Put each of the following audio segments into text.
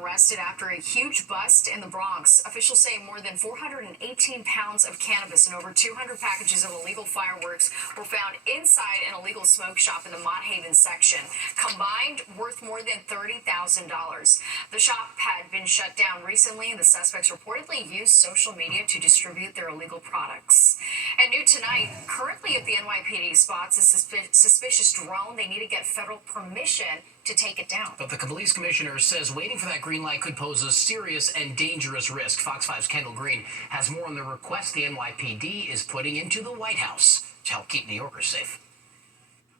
Arrested after a huge bust in the Bronx. Officials say more than 418 pounds of cannabis and over 200 packages of illegal fireworks were found inside an illegal smoke shop in the Mott Haven section, combined worth more than $30,000. The shop had been shut down recently, and the suspects reportedly used social media to distribute their illegal products. And new tonight, currently if the NYPD spots a suspicious drone, they need to get federal permission to take it down. But the police commissioner says waiting for that green light could pose a serious and dangerous risk. Fox 5's Kendall Green has more on the request the NYPD is putting into the White House to help keep New Yorkers safe.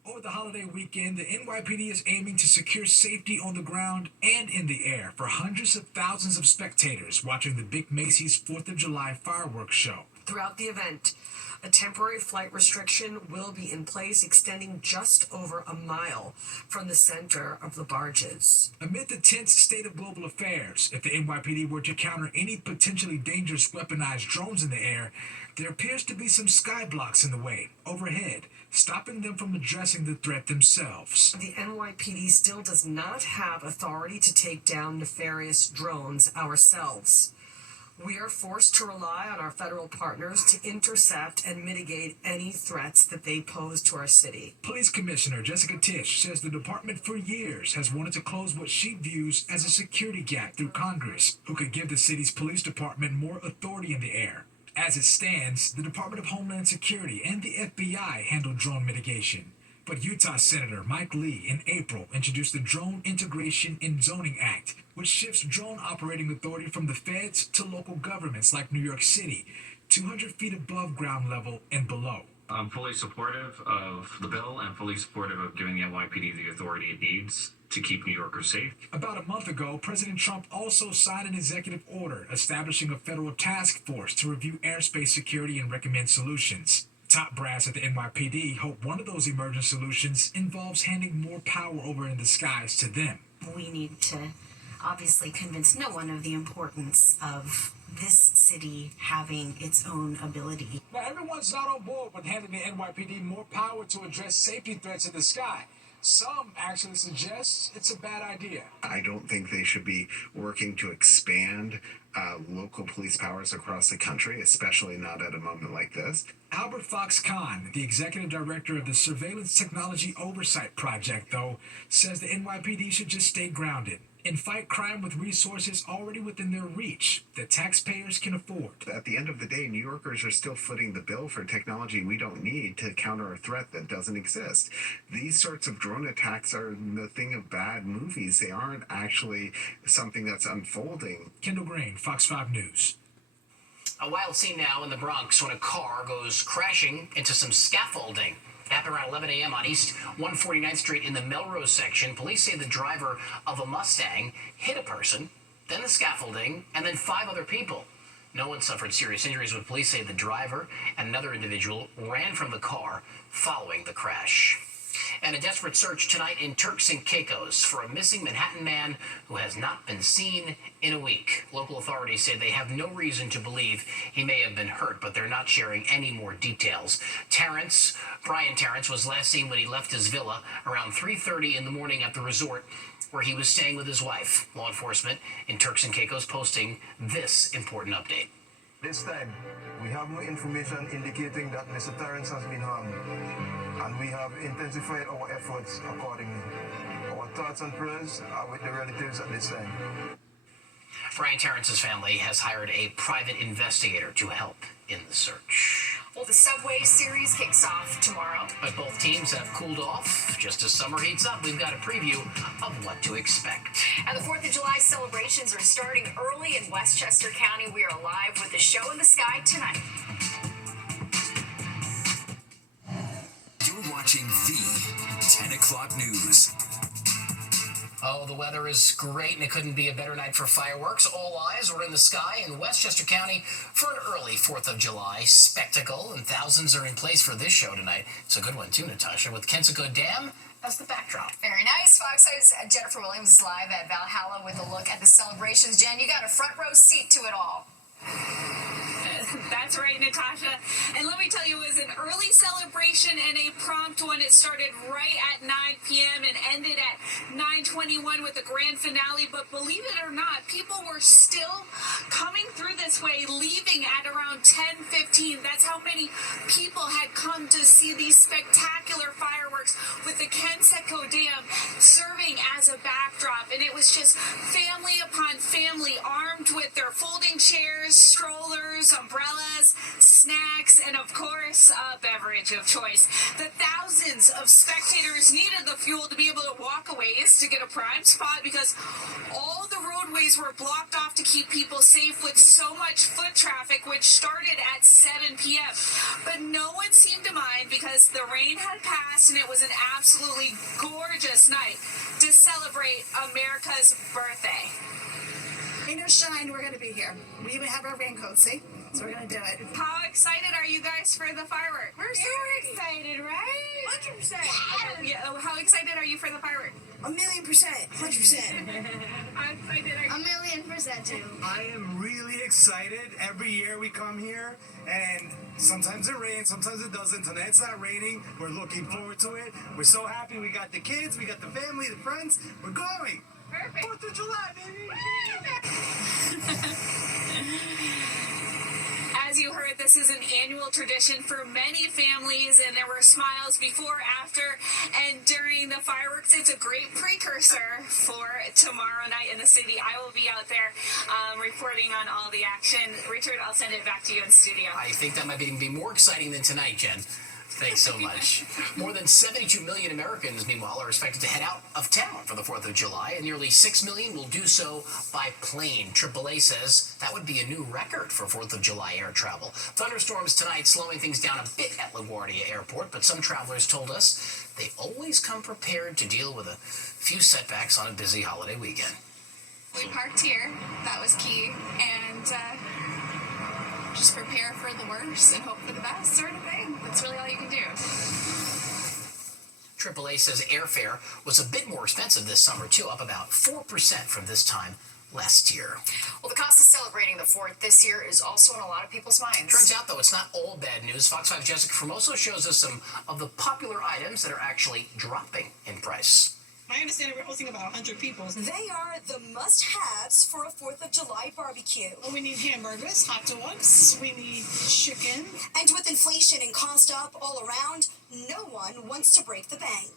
Over the holiday weekend, the NYPD is aiming to secure safety on the ground and in the air for hundreds of thousands of spectators watching the big Macy's 4th of July fireworks show. Throughout the event, a temporary flight restriction will be in place, extending just over a mile from the center of the barges. Amid the tense state of global affairs, if the NYPD were to counter any potentially dangerous weaponized drones in the air, there appears to be some sky blocks in the way, overhead, stopping them from addressing the threat themselves. The NYPD still does not have authority to take down nefarious drones ourselves. We are forced to rely on our federal partners to intercept and mitigate any threats that they pose to our city. Police Commissioner Jessica Tisch says the department for years has wanted to close what she views as a security gap through Congress, who could give the city's police department more authority in the air. As it stands, the Department of Homeland Security and the FBI handle drone mitigation. But Utah Senator Mike Lee in April introduced the Drone Integration in Zoning Act, which shifts drone operating authority from the feds to local governments like New York City, 200 feet above ground level and below. I'm fully supportive of the bill and fully supportive of giving the NYPD the authority it needs to keep New Yorkers safe. About a month ago, President Trump also signed an executive order establishing a federal task force to review airspace security and recommend solutions. Top brass at the NYPD hope one of those emergent solutions involves handing more power over in the skies to them. We need to obviously convince no one of the importance of this city having its own ability. Now, everyone's not on board with handing the NYPD more power to address safety threats in the sky. Some actually suggest it's a bad idea. I don't think they should be working to expand local police powers across the country, especially not at a moment like this. Albert Fox Khan, the executive director of the Surveillance Technology Oversight Project, though, says the NYPD should just stay grounded and fight crime with resources already within their reach that taxpayers can afford. At the end of the day, New Yorkers are still footing the bill for technology we don't need to counter a threat that doesn't exist. These sorts of drone attacks are the thing of bad movies. They aren't actually something that's unfolding. Kendall Green, Fox 5 News. A wild scene now in the Bronx when a car goes crashing into some scaffolding. It happened around 11 a.m. on East 149th Street in the Melrose section. Police say the driver of a Mustang hit a person, then the scaffolding, and then 5 other people. No one suffered serious injuries, but police say the driver and another individual ran from the car following the crash. And a desperate search tonight in Turks and Caicos for a missing Manhattan man who has not been seen in a week. Local authorities say they have no reason to believe he may have been hurt, but they're not sharing any more details. Brian Terrence, was last seen when he left his villa around 3:30 in the morning at the resort where he was staying with his wife. Law enforcement in Turks and Caicos posting this important update. This time, we have no information indicating that Mr. Terrence has been harmed, and we have intensified our efforts accordingly. Our thoughts and prayers are with the relatives at this time. Brian Terrence's family has hired a private investigator to help in the search. Well, the Subway Series kicks off tomorrow. But both teams have cooled off. Just as summer heats up, we've got a preview of what to expect. And the 4th of July celebrations are starting early in Westchester County. We are live with the show in the sky tonight. You're watching the 10 o'clock news. Oh, the weather is great, and it couldn't be a better night for fireworks. All eyes were in the sky in Westchester County for an early 4th of July spectacle, and thousands are in place for this show tonight. It's a good one, too, Natasha, with Kensico Dam as the backdrop. Very nice. Fox 5's Jennifer Williams is live at Valhalla with a look at the celebrations. Jen, you got a front row seat to it all. That's right, Natasha. And let me tell you, it was an early celebration and a prompt one. It started right at 9 p.m. and ended at 9:21 with the grand finale. But believe it or not, people were still coming through this way, leaving at around 10:15. That's how many people had come to see these spectacular fireworks with the Kenseco Dam serving as a backdrop. And it was just family upon family armed with their folding chairs, strollers, umbrellas, snacks, and of course, a beverage of choice. The thousands of spectators needed the fuel to be able to walk a ways to get a prime spot because all the roadways were blocked off to keep people safe with so much foot traffic, which started at 7 p.m. But no one seemed to mind because the rain had passed and it was an absolutely gorgeous night to celebrate America's birthday. Rain or shine, we're going to be here. We even have our raincoats, see? So we're going to do it. How excited are you guys for the fireworks? We're so excited, right? 100%. Yeah, how excited are you for the fireworks? 1,000,000%. 100%. How excited are you? 1,000,000% too. I am really excited. Every year we come here, and sometimes it rains, sometimes it doesn't. Tonight it's not raining. We're looking forward to it. We're so happy. We got the kids, we got the family, the friends. We're going. Perfect. 4th of July, baby. As you heard, this is an annual tradition for many families, and there were smiles before, after, and during the fireworks. It's a great precursor for tomorrow night in the city. I will be out there reporting on all the action. Richard, I'll send it back to you in studio. I think that might even be more exciting than tonight, Jen. Thanks so much. More than 72 million Americans, meanwhile, are expected to head out of town for the 4th of July, and nearly 6 million will do so by plane. AAA says that would be a new record for 4th of July air travel. Thunderstorms tonight slowing things down a bit at LaGuardia Airport, but some travelers told us they always come prepared to deal with a few setbacks on a busy holiday weekend. We parked here. That was key. And just prepare for the worst and hope for the best sort of thing. That's really all you can do. AAA says airfare was a bit more expensive this summer, too, up about 4% from this time last year. Well, the cost of celebrating the 4th this year is also in a lot of people's minds. Turns out, though, it's not all bad news. Fox 5 Jessica Formoso shows us some of the popular items that are actually dropping in price. I understand we're hosting about 100 people. They are the must-haves for a 4th of July barbecue. We need hamburgers, hot dogs, we need chicken. And with inflation and cost up all around, no one wants to break the bank.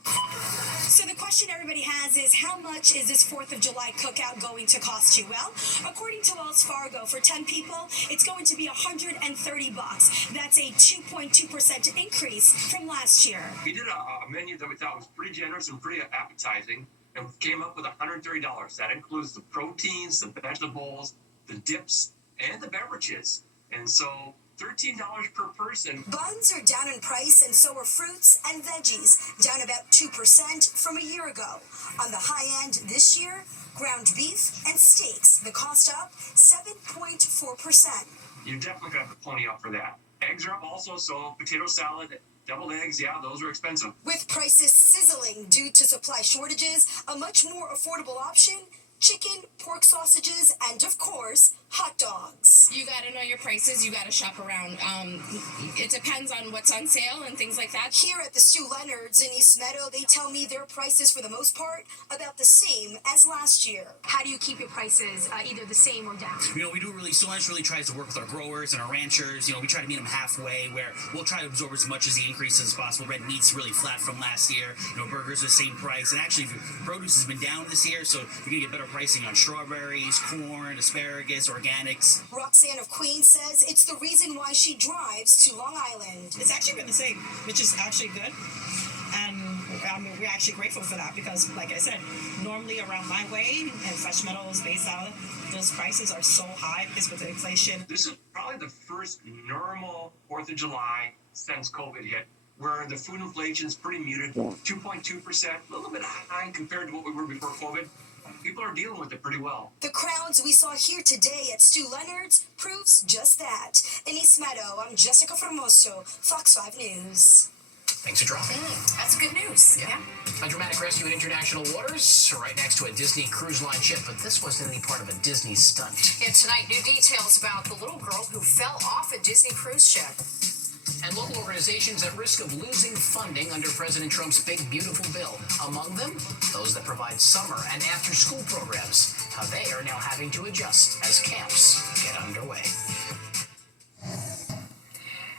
So the question everybody has is, how much is this 4th of July cookout going to cost you? Well, according to Wells Fargo, for 10 people, it's going to be $130. That's a 2.2% increase from last year. We did a menu that we thought was pretty generous and pretty appetizing, and came up with $130. That includes the proteins, the vegetables, the dips, and the beverages. And so $13 per person. Buns are down in price, and so are fruits and veggies, down about 2% from a year ago. On the high end this year, ground beef and steaks, the cost up 7.4%. You're definitely going to have plenty up for that. Eggs are up also, so potato salad, deviled eggs, yeah, those are expensive. With prices sizzling due to supply shortages, a much more affordable option, chicken, pork sausages, and of course, hot dogs. You gotta know your prices. You gotta shop around. It depends on what's on sale and things like that. Here at the Stu Leonard's in East Meadow, they tell me their prices, for the most part, about the same as last year. How do you keep your prices either the same or down? You know, Stu Leonard's really tries to work with our growers and our ranchers. You know, we try to meet them halfway, where we'll try to absorb as much as the increases as possible. Red meat's really flat from last year. You know, burgers are the same price. And actually, produce has been down this year, so you can get better pricing on strawberries, corn, asparagus, organics. Roxanne of Queens says it's the reason why she drives to Long Island. It's actually been the same, which is actually good. And we're actually grateful for that because, like I said, normally around my way and Fresh Meadows, Bay Salad, those prices are so high because with the inflation. This is probably the first normal 4th of July since COVID hit, where the food inflation is pretty muted, 2.2%, a little bit high compared to what we were before COVID. People are dealing with it pretty well. The crowds we saw here today at Stu Leonard's proves just that. In East Meadow, I'm Jessica Formoso, Fox 5 News. things are dropping. That's good news. Yeah. A dramatic rescue in international waters, right next to a Disney Cruise Line ship, but this wasn't any part of a Disney stunt. And tonight, new details about the little girl who fell off a Disney cruise ship. And local organizations at risk of losing funding under President Trump's Big Beautiful Bill. Among them, those that provide summer and after-school programs. How they are now having to adjust as camps get underway.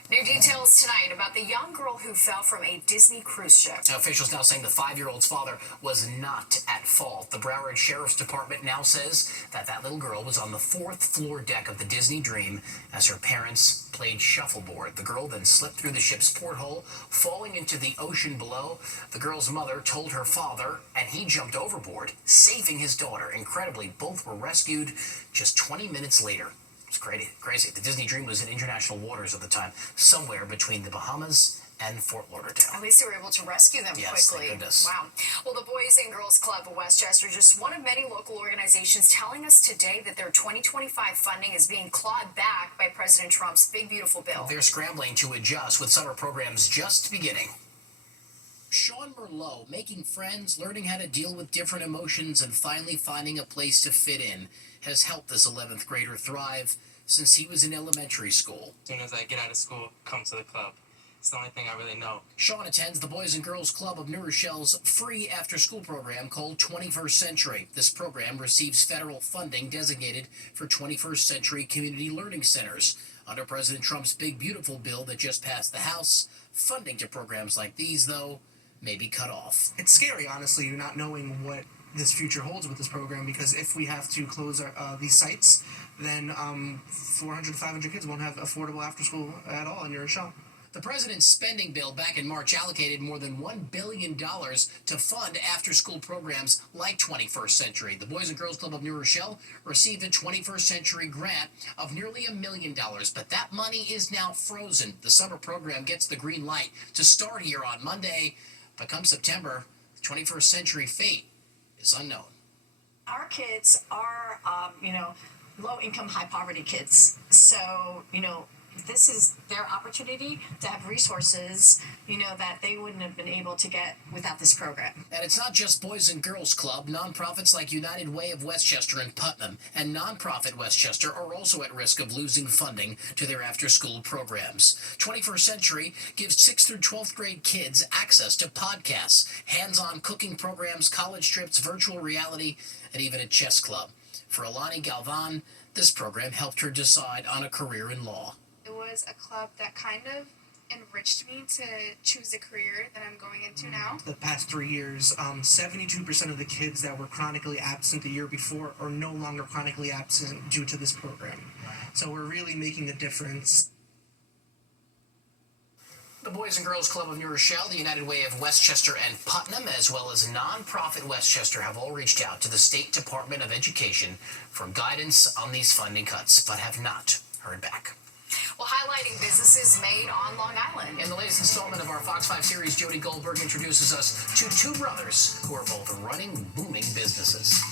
New details tonight about the young girl who fell from a Disney cruise ship. Now, officials now saying the 5-year-old's father was not at fault. The Broward Sheriff's Department now says that little girl was on the 4th floor deck of the Disney Dream as her parents played shuffleboard. The girl then slipped through the ship's porthole, falling into the ocean below. The girl's mother told her father, and he jumped overboard, saving his daughter. Incredibly, both were rescued just 20 minutes later. It's crazy. The Disney Dream was in international waters at the time, somewhere between the Bahamas and Fort Lauderdale. At least they were able to rescue them yes, quickly. Thank goodness. Wow. Well, the Boys and Girls Club of Westchester, just one of many local organizations telling us today that their 2025 funding is being clawed back by President Trump's Big Beautiful Bill. They're scrambling to adjust with summer programs just beginning. Sean Merlot, making friends, learning how to deal with different emotions, and finally finding a place to fit in, has helped this 11th grader thrive since he was in elementary school. As soon as I get out of school, come to the club. It's the only thing I really know. Sean attends the Boys and Girls Club of New Rochelle's free after-school program called 21st Century. This program receives federal funding designated for 21st Century Community Learning Centers. Under President Trump's Big Beautiful Bill that just passed the House, funding to programs like these, though, may be cut off. It's scary, honestly, not knowing what this future holds with this program, because if we have to close these sites, then 400 to 500 kids won't have affordable after school at all in New Rochelle. The president's spending bill back in March allocated more than $1 billion to fund after-school programs like 21st Century. The Boys and Girls Club of New Rochelle received a 21st Century grant of nearly $1 million, but that money is now frozen. The summer program gets the green light to start here on Monday, but come September, the 21st Century fate is unknown. Our kids are, low-income, high-poverty kids. So, this is their opportunity to have resources, that they wouldn't have been able to get without this program. And it's not just Boys and Girls Club. Nonprofits like United Way of Westchester and Putnam and Nonprofit Westchester are also at risk of losing funding to their after-school programs. 21st Century gives 6th through 12th grade kids access to podcasts, hands-on cooking programs, college trips, virtual reality, and even a chess club. For Alani Galvan, this program helped her decide on a career in law. It was a club that kind of enriched me to choose the career that I'm going into now. The past 3 years, 72% of the kids that were chronically absent the year before are no longer chronically absent due to this program. So we're really making a difference. The Boys and Girls Club of New Rochelle, the United Way of Westchester and Putnam, as well as Nonprofit Westchester, have all reached out to the State Department of Education for guidance on these funding cuts, but have not heard back. Well, highlighting businesses made on Long Island. In the latest installment of our Fox 5 series, Jody Goldberg introduces us to two brothers who are both running booming businesses.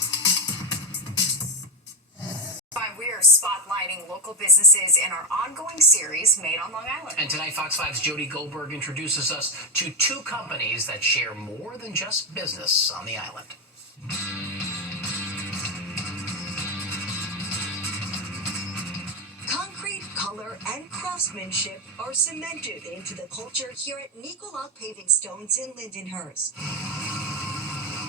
We are spotlighting local businesses in our ongoing series Made on Long Island. And tonight, Fox 5's Jody Goldberg introduces us to two companies that share more than just business on the island. Concrete, color, and craftsmanship are cemented into the culture here at Nicolak Paving Stones in Lindenhurst.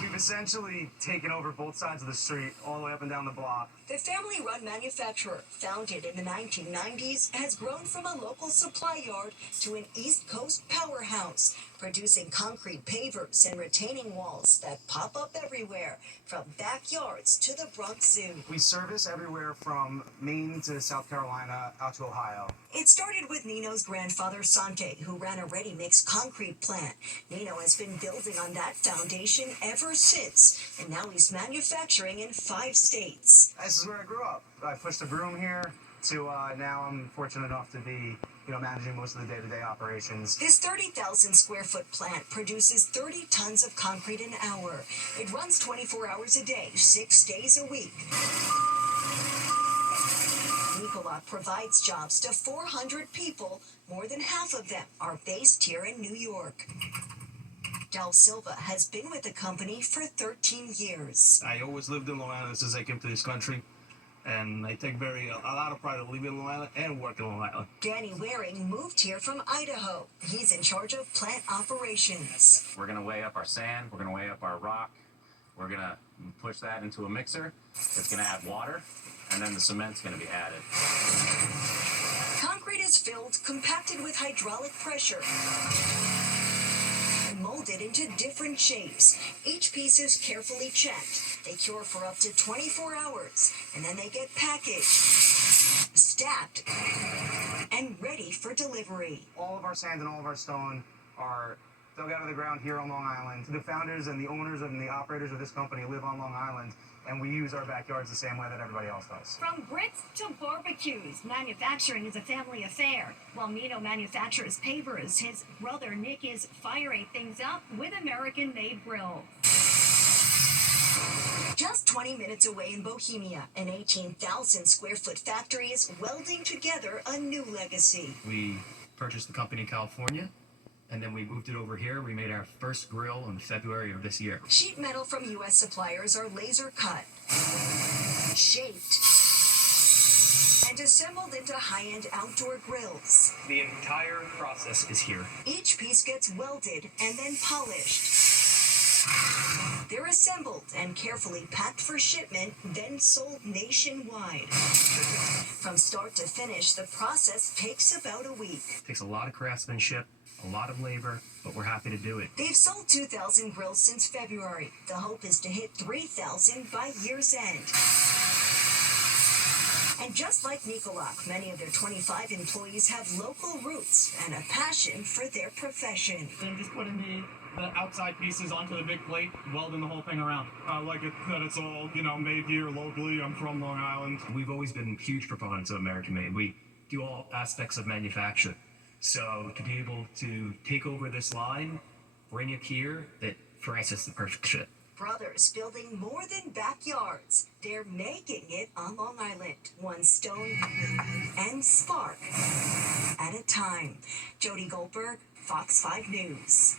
We've essentially taken over both sides of the street, all the way up and down the block. The family-run manufacturer, founded in the 1990s, has grown from a local supply yard to an East Coast powerhouse, producing concrete pavers and retaining walls that pop up everywhere, from backyards to the Bronx Zoo. We service everywhere from Maine to South Carolina out to Ohio. It started with Nino's grandfather, Sante, who ran a ready-mix concrete plant. Nino has been building on that foundation ever since, and now he's manufacturing in 5 states. This is where I grew up. I pushed a broom here to now I'm fortunate enough to be, managing most of the day-to-day operations. This 30,000 square foot plant produces 30 tons of concrete an hour. It runs 24 hours a day, 6 days a week. Nicolak provides jobs to 400 people. More than half of them are based here in New York. Del Silva has been with the company for 13 years. I always lived in Long Island since I came to this country, and I take a lot of pride in living in Long Island and working in Long Island. Danny Waring moved here from Idaho. He's in charge of plant operations. We're going to weigh up our sand, we're going to weigh up our rock, we're going to push that into a mixer. It's going to add water, and then the cement's going to be added. Concrete is filled, compacted with hydraulic pressure, and molded into different shapes. Each piece is carefully checked. They cure for up to 24 hours, and then they get packaged, stacked, and ready for delivery. All of our sand and all of our stone are dug out of the ground here on Long Island. The founders and the owners and the operators of this company live on Long Island, and we use our backyards the same way that everybody else does. From grits to barbecues, manufacturing is a family affair. While Mino manufactures pavers, his brother Nick is firing things up with American-made grill. Just 20 minutes away in Bohemia, an 18,000 square foot factory is welding together a new legacy. We purchased the company in California, and then we moved it over here. We made our first grill in February of this year. Sheet metal from U.S. suppliers are laser cut, shaped, and assembled into high-end outdoor grills. The entire process is here. Each piece gets welded and then polished. They're assembled and carefully packed for shipment, then sold nationwide. From start to finish, the process takes about a week. It takes a lot of craftsmanship, a lot of labor, but we're happy to do it. They've sold 2,000 grills since February. The hope is to hit 3,000 by year's end. And just like Nicolak, many of their 25 employees have local roots and a passion for their profession. I'm just putting the outside pieces onto the big plate, welding the whole thing around. I like it that it's all, made here locally. I'm from Long Island. We've always been huge proponents of American-made. We do all aspects of manufacture. So to be able to take over this line, bring it here, that for us is the perfect fit. Brothers building more than backyards. They're making it on Long Island, one stone and spark at a time. Jody Goldberg, Fox 5 News.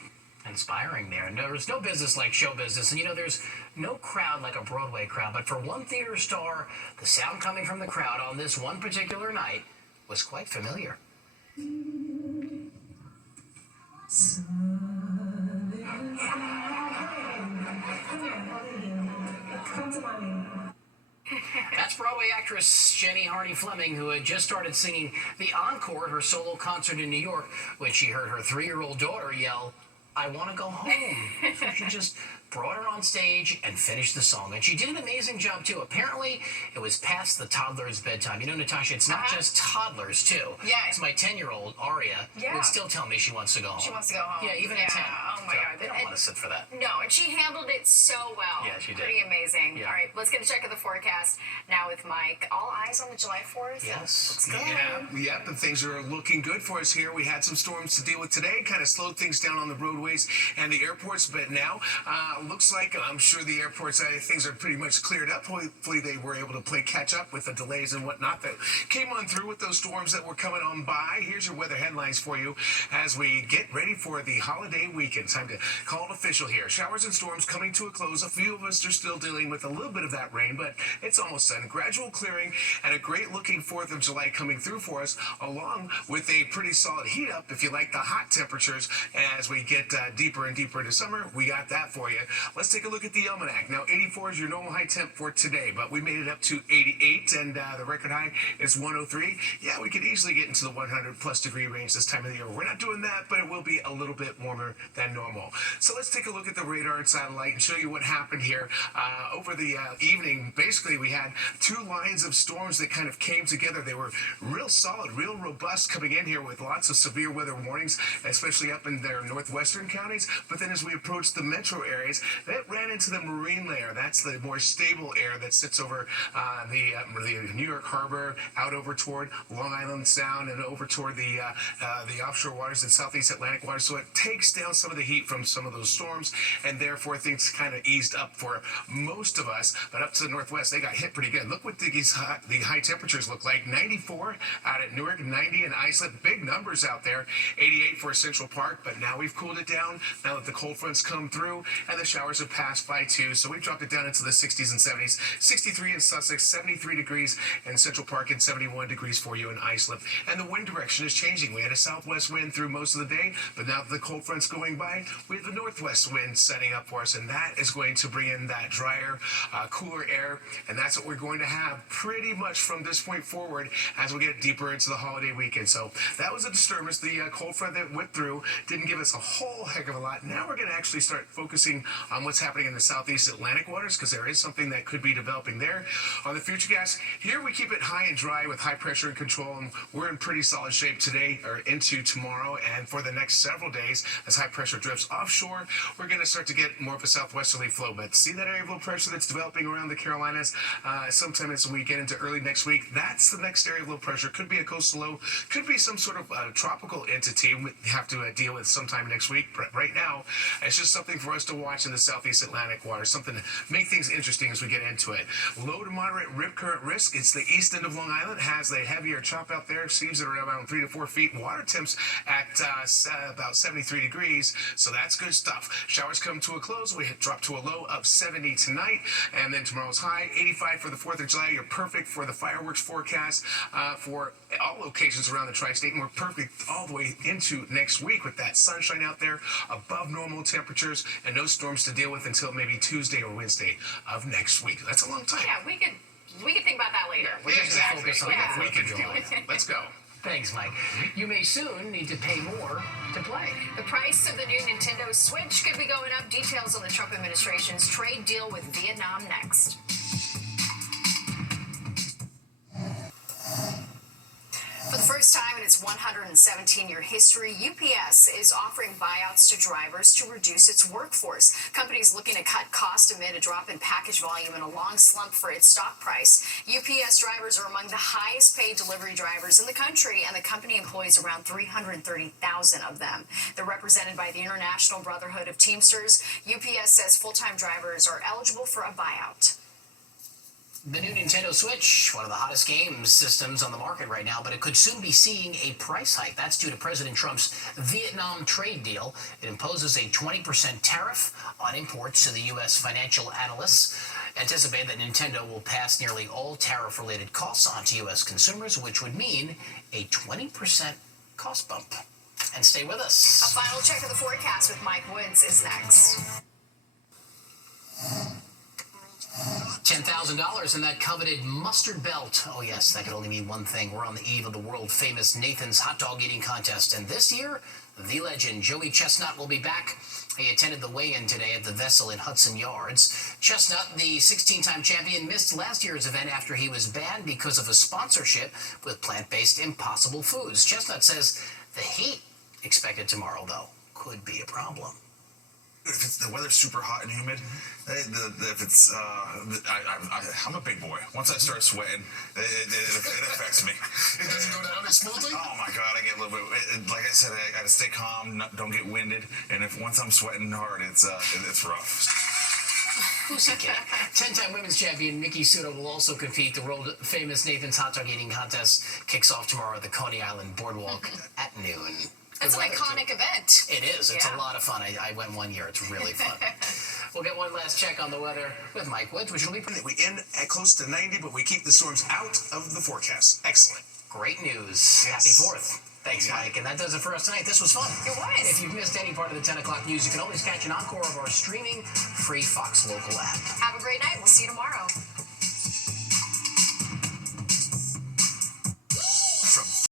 Inspiring there. There's no business like show business, and there's no crowd like a Broadway crowd, but for one theater star, the sound coming from the crowd on this one particular night was quite familiar. That's Broadway actress Jenny Hardy Fleming, who had just started singing the encore at her solo concert in New York when she heard her 3-year-old daughter yell, "I want to go home." So she just brought her on stage and finished the song. And she did an amazing job, too. Apparently, it was past the toddler's bedtime. Natasha, it's not just toddlers, too. Yeah. It's my 10-year-old, Aria, would still tell me she wants to go home. She wants to go home. Yeah, even at 10. Oh, my God. They don't want to sit for that. No, and she handled it so well. Yeah, she did. Pretty amazing. Yeah. All right, let's get a check of the forecast now with Mike. All eyes on the July 4th. Yes. Looks good. Yeah, and things are looking good for us here. We had some storms to deal with today, kind of slowed things down on the roadways and the airports, but now looks like I'm sure the airports, things are pretty much cleared up. Hopefully they were able to play catch up with the delays and whatnot that came on through with those storms that were coming on by. Here's your weather headlines for you as we get ready for the holiday weekend. Time to call it official here. Showers and storms coming to a close. A few of us are still dealing with a little bit of that rain, but it's almost done. Gradual clearing and a great looking 4th of July coming through for us, along with a pretty solid heat up if you like the hot temperatures as we get deeper and deeper into summer. We got that for you. Let's take a look at the almanac. Now, 84 is your normal high temp for today, but we made it up to 88, and the record high is 103. Yeah, we could easily get into the 100-plus degree range this time of the year. We're not doing that, but it will be a little bit warmer than normal. So let's take a look at the radar and satellite and show you what happened here over the evening. Basically, we had 2 lines of storms that kind of came together. They were real solid, real robust coming in here with lots of severe weather warnings, especially up in their northwestern counties. But then as we approached the metro areas, winds that ran into the marine layer. That's the more stable air that sits over the New York Harbor, out over toward Long Island Sound, and over toward the offshore waters and southeast Atlantic waters. So it takes down some of the heat from some of those storms, and therefore things kind of eased up for most of us. But up to the northwest, they got hit pretty good. Look what the high temperatures look like. 94 out at Newark, 90 in Islip. Big numbers out there. 88 for Central Park, but now we've cooled it down now that the cold fronts come through and the showers have passed by too. So we've dropped it down into the 60s and 70s. 63 in Sussex, 73 degrees in Central Park, and 71 degrees for you in Islip. And the wind direction is changing. We had a southwest wind through most of the day, but now that the cold front's going by, we have the northwest wind setting up for us, and that is going to bring in that drier, cooler air, and that's what we're going to have pretty much from this point forward as we get deeper into the holiday weekend. So that was a disturbance. The cold front that went through didn't give us a whole heck of a lot. Now we're going to actually start focusing on what's happening in the southeast Atlantic waters, because there is something that could be developing there. On the Futurecast, here we keep it high and dry with high pressure and control, and we're in pretty solid shape today or into tomorrow and for the next several days. As high pressure drifts offshore, we're going to start to get more of a southwesterly flow. But see that area of low pressure that's developing around the Carolinas sometime as we get into early next week? That's the next area of low pressure. Could be a coastal low, could be some sort of tropical entity we have to deal with sometime next week. But right now, it's just something for us to watch in the southeast Atlantic water, something to make things interesting as we get into it. Low to moderate rip current risk. It's the east end of Long Island. Has the heavier chop out there. Seas that are around 3 to 4 feet. Water temps at about 73 degrees. So that's good stuff. Showers come to a close. We drop to a low of 70 tonight, and then tomorrow's high 85 for the 4th of July. You're perfect for the fireworks forecast for all locations around the tri-state, and we're perfect all the way into next week with that sunshine out there, above normal temperatures, and no storms to deal with until maybe Tuesday or Wednesday of next week. That's a long time. Yeah, we could think about that later. Exactly. We can deal with it. Let's go. Thanks, Mike. You may soon need to pay more to play. The price of the new Nintendo Switch could be going up. Details on the Trump administration's trade deal with Vietnam next. For the first time in its 117-year history, UPS is offering buyouts to drivers to reduce its workforce. Companies looking to cut costs amid a drop in package volume and a long slump for its stock price. UPS drivers are among the highest paid delivery drivers in the country, and the company employs around 330,000 of them. They're represented by the International Brotherhood of Teamsters. UPS says full-time drivers are eligible for a buyout. The new Nintendo Switch, one of the hottest game systems on the market right now, but it could soon be seeing a price hike. That's due to President Trump's Vietnam trade deal. It imposes a 20% tariff on imports to the U.S. Financial analysts anticipate that Nintendo will pass nearly all tariff-related costs on to U.S. consumers, which would mean a 20% cost bump. And stay with us. A final check of the forecast with Mike Woods is next. $10,000 in that coveted mustard belt. Oh yes, that could only mean one thing. We're on the eve of the world-famous Nathan's hot dog eating contest, and this year, the legend Joey Chestnut will be back. He attended the weigh-in today at the Vessel in Hudson Yards. Chestnut, the 16-time champion, missed last year's event after he was banned because of a sponsorship with plant-based Impossible Foods. Chestnut says the heat expected tomorrow, though, could be a problem. If it's the weather's super hot and humid, if it's, I'm a big boy. Once I start sweating, it affects me. It doesn't go down as smoothly? Oh my God, I get a little bit, like I said, I gotta stay calm, don't get winded, and once I'm sweating hard, it's rough. Who's he kidding? 10-time women's champion Nikki Sudo will also compete. The world-famous Nathan's hot dog eating contest kicks off tomorrow at the Coney Island Boardwalk at noon. It's an iconic event. It is. It's a lot of fun. I went one year. It's really fun. We'll get one last check on the weather with Mike Woods, which will be pretty. We end at close to 90, but we keep the storms out of the forecast. Excellent. Great news. Yes. Happy 4th. Thanks, Mike. And that does it for us tonight. This was fun. It was. If you've missed any part of the 10 o'clock news, you can always catch an encore of our streaming free Fox Local app. Have a great night. We'll see you tomorrow.